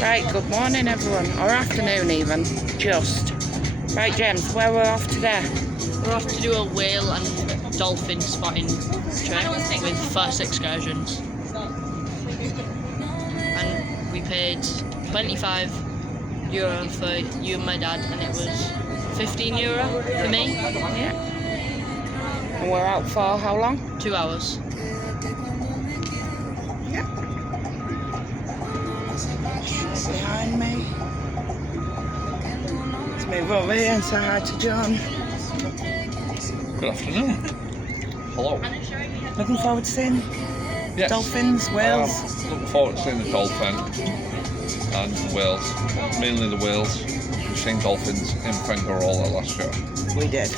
Right, good morning everyone, or afternoon even, just. Right James, where we're off today? We're off to do a whale and dolphin spotting trip with First Excursion. And we paid €25 for you and my dad, and it was €15 for me. Yeah. And we're out for how long? 2 hours. Yeah. Behind me. Let's move over here and say hi to John. Good afternoon. Hello. Looking forward to seeing dolphins, whales. Looking forward to seeing the dolphin and the whales. Mainly the whales. We've seen dolphins in Fengarola last year. We did.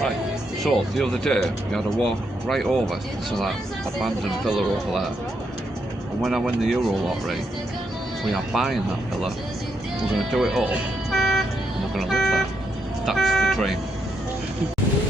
Right, so the other day we had to walk right over to that abandoned villa over there. And when I win the Euro lottery, we are buying that villa, we're going to do it up, and we're going to live there. That's the dream.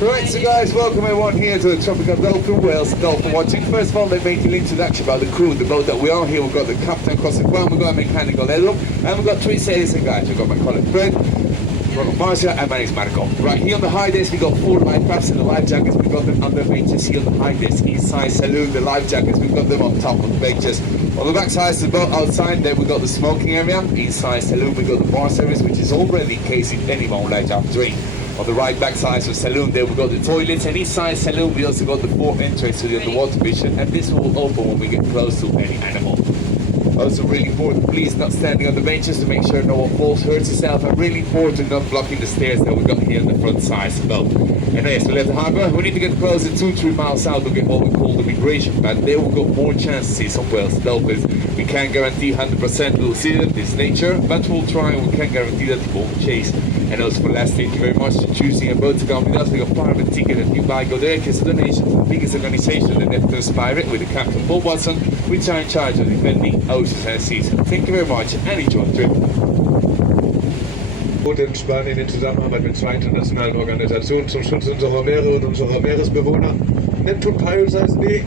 Right, so guys, welcome everyone here to the Tropical Dolphin Whales Dolphin watching. First of all, let me make an introduction about the crew, the boat that we are here. We've got the captain across the front, we've got a mechanical Edo, and we've got 3 sailors and guys. We've got my colleague Fred, we've got Marcia, and my name's Marco. Right, here on the high desk, we've got 4 life rafts and the life jackets. We've got them on the benches here on the high desk. Inside saloon, the life jackets, we've got them on top of the benches. On the back side of the boat outside, there we've got the smoking area. Inside saloon, we've got the bar service, which is already in case if anyone would like to have a drink. On the right back side of the saloon, there we've got the toilets, and inside saloon we also got the 4 entries to the underwater vision, and this will open when we get close to any animal. Also really important, please not standing on the benches to make sure no one falls, hurts yourself, and really important not blocking the stairs that we've got here on the front side of the boat. And yes, we left the harbour, we need to get closer 2-3 miles out to get what we call the migration, but there we've got more chance to see some whales and dolphins. We can't guarantee 100% we'll see them, this nature, but we'll try and we can guarantee that we won't chase. And also for last, thank you very much for choosing a boat to come with us. We got private ticket and you buy go there, because the donation to the biggest organization, the Neptune's Pirate, with the Captain Paul Watson, which are in charge of defending oceans and seas. Thank you very much and enjoy the trip. In Spanien in Zusammenarbeit mit 2 internationalen Organisationen zum Schutz unserer Meere und unserer Meeresbewohner. Neptune Pirates heißen die.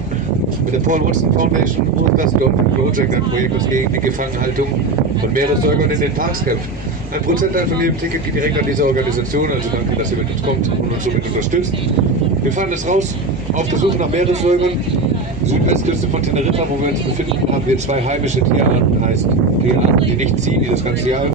Mit der Paul Watson Foundation und das Dolphin Project, ein Projekt, das gegen die Gefangenhaltung von Meeressäugern in den Parks kämpft. Ein Prozentteil von jedem Ticket geht direkt an diese Organisation, also danke, dass ihr mit uns kommt und uns somit unterstützt. Wir fahren jetzt raus auf der Suche nach Meeressäugern. Südwestküste von Teneriffa, wo wir uns befinden, haben wir 2 heimische Tierarten, heißt Tierarten, die nicht ziehen, die das ganze Jahr.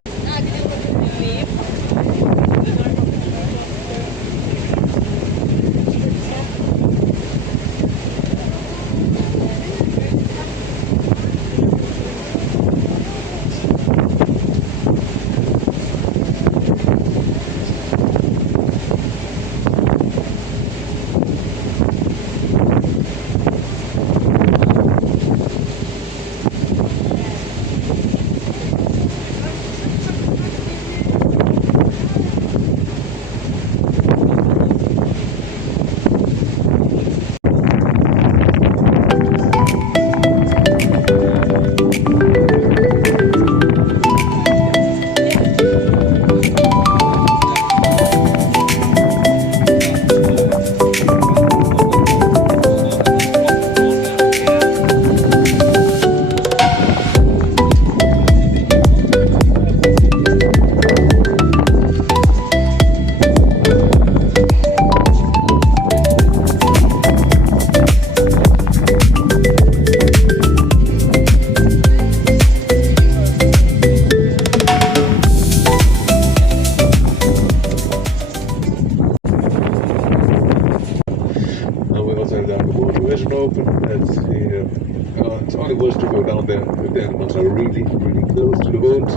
The animals are really, really close to the boat.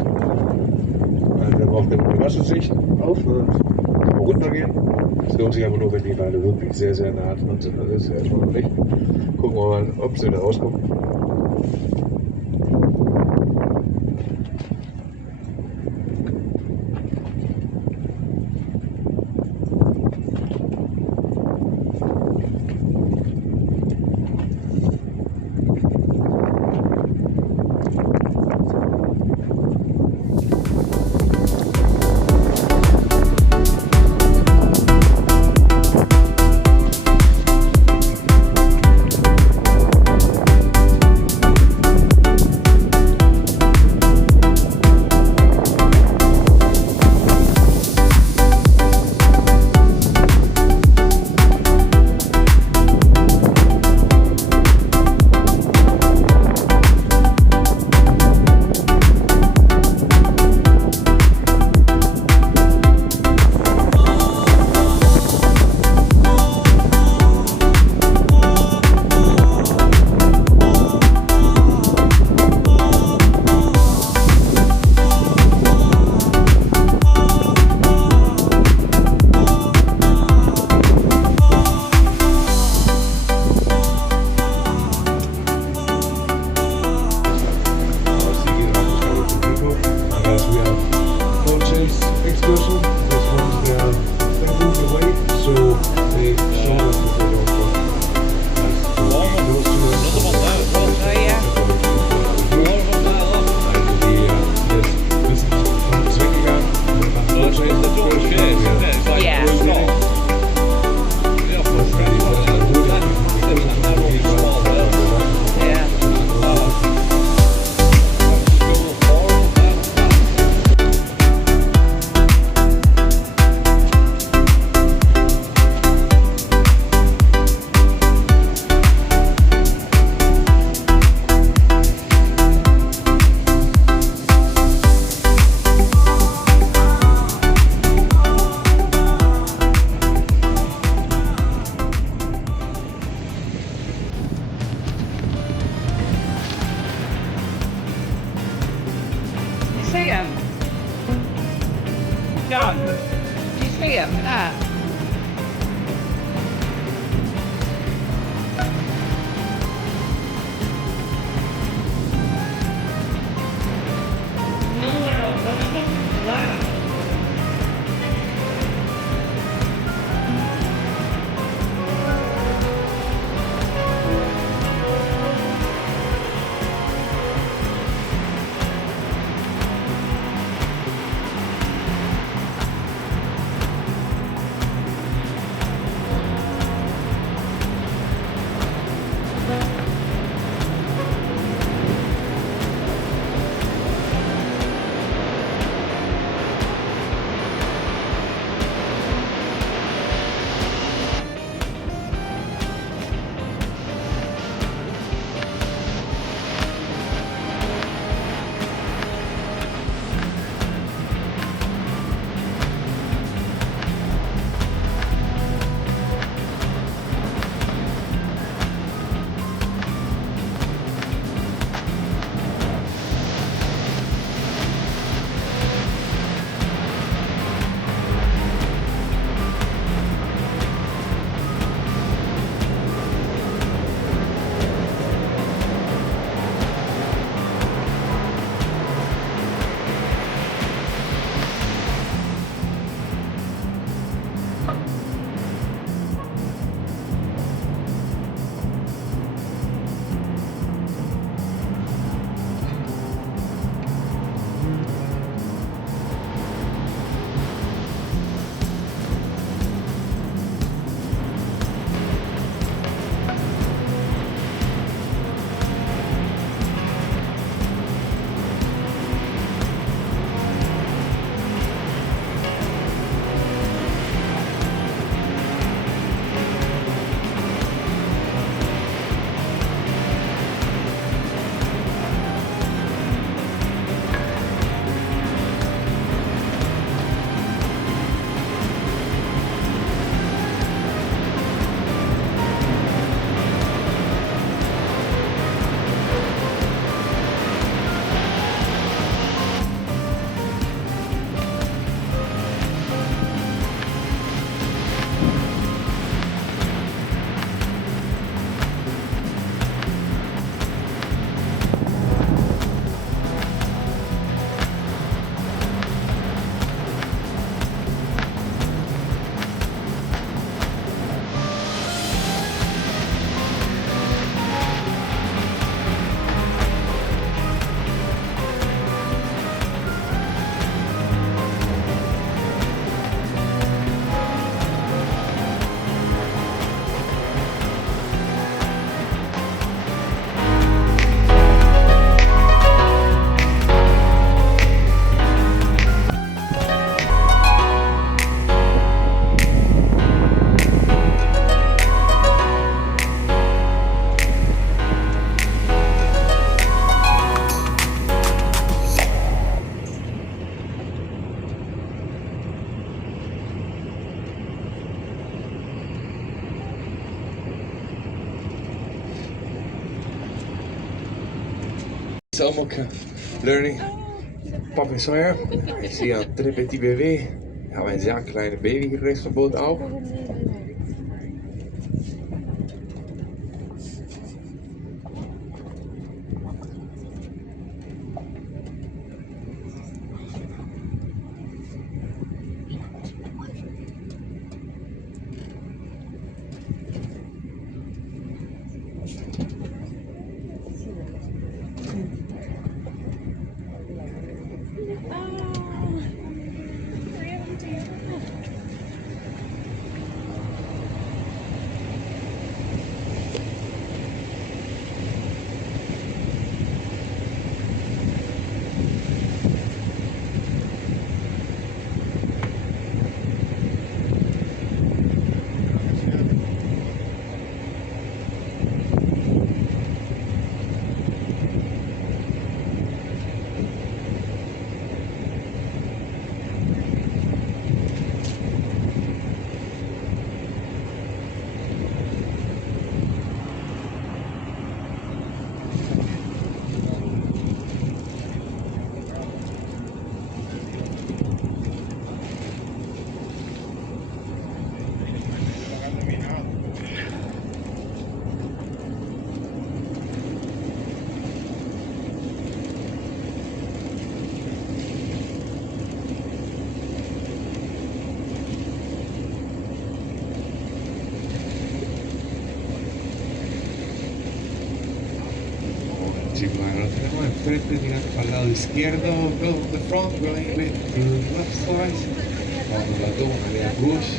Und dann braucht er eine Waschenschicht auf und kann man runtergehen. Es lohnt sich aber nur, wenn die Beine wirklich sehr, sehr nah dran sind. Also das ist ja erstmal noch nicht. Gucken wir mal, ob sie da rauskommen. First Excursion. This one's their second away, so they show us that they don't want us to be close to them. Oh yeah. Wir sind von zurückgegangen. Yeah. Yeah. See him? John, do you see him? Zo makkelijk. Learning. Papa is weer. Ik zie een trip met die BW. Ja, wij zijn een kleine baby geweest van boot ook. Enfrente, al lado izquierdo, go to the front, going with the left side. Cuando la toma de bush,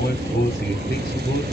o el bush y el links bush.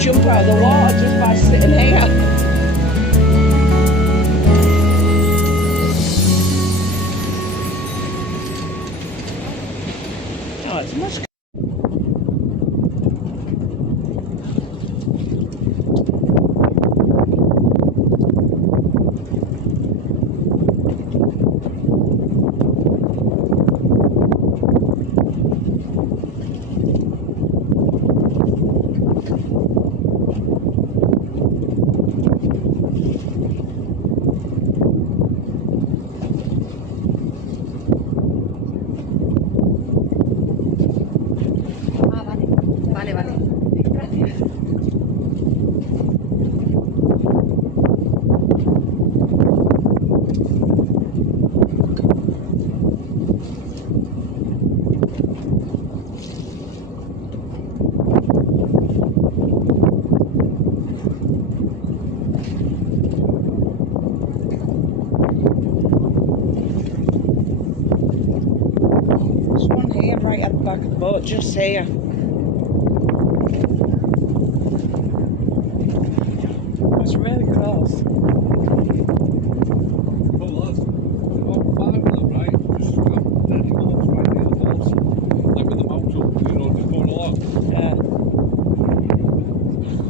Jump out of the water just by sitting here. Oh, it's much. back of the boat, just here. That's really close. Oh, lads, about 5 of them, right? Just about 30 minutes right near the boats. Like with the mount up, you know, just going along. Yeah.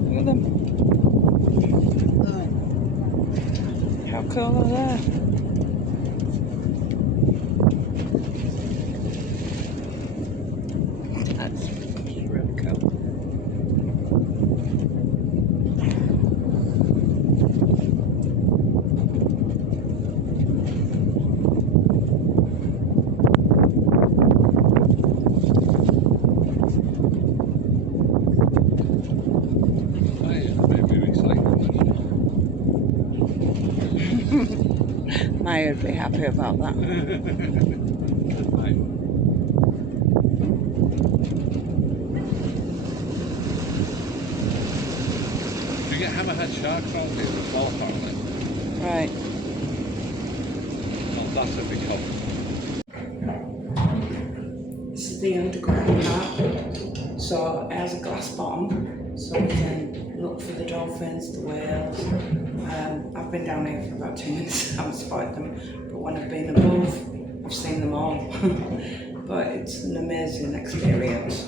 Look at them. How cool are they? That's really cool. Maybe recycle Maya would be happy about that. You get hammerhead sharks out here as well, apparently. Right. Well, that's a big help. This is the underground part. So it has a glass bottom, so we can look for the dolphins, the whales. I've been down here for about 2 minutes, I haven't spotted them, but when I've been above, I've seen them all. But it's an amazing experience.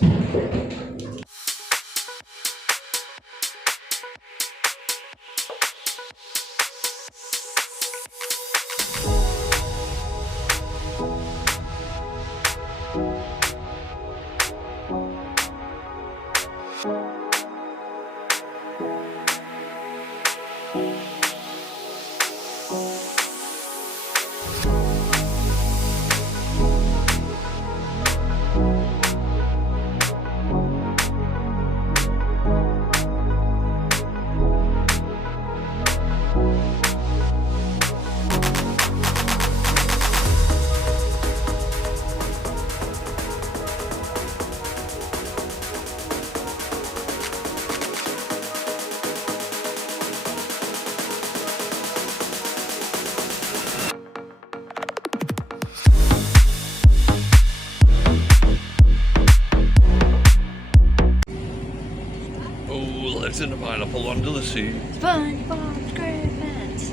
Oh, lives in a pineapple under the sea. SpongeBob SquarePants.